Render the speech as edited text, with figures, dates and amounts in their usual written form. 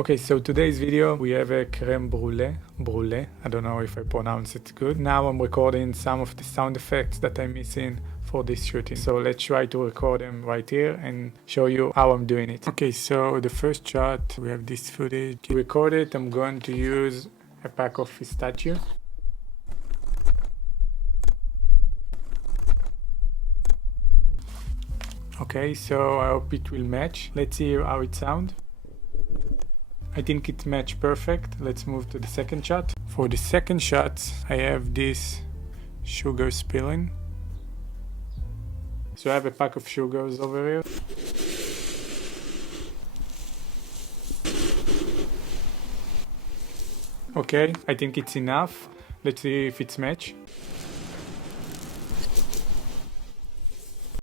Okay, so today's video we have a creme brulee, I don't know if I pronounce it good. Now I'm recording some of the sound effects that I'm missing for this shooting. So let's try to record them right here and show you how I'm doing it. Okay, so the first shot, we have this footage. To record it, I'm going to use a pack of pistachio. Okay, so I hope it will match. Let's see how it sounds. I think it matched perfect. Let's move to the second shot. For the second shot, I have this sugar spilling. So I have a pack of sugars over here. Okay, I think it's enough. Let's see if it's matched.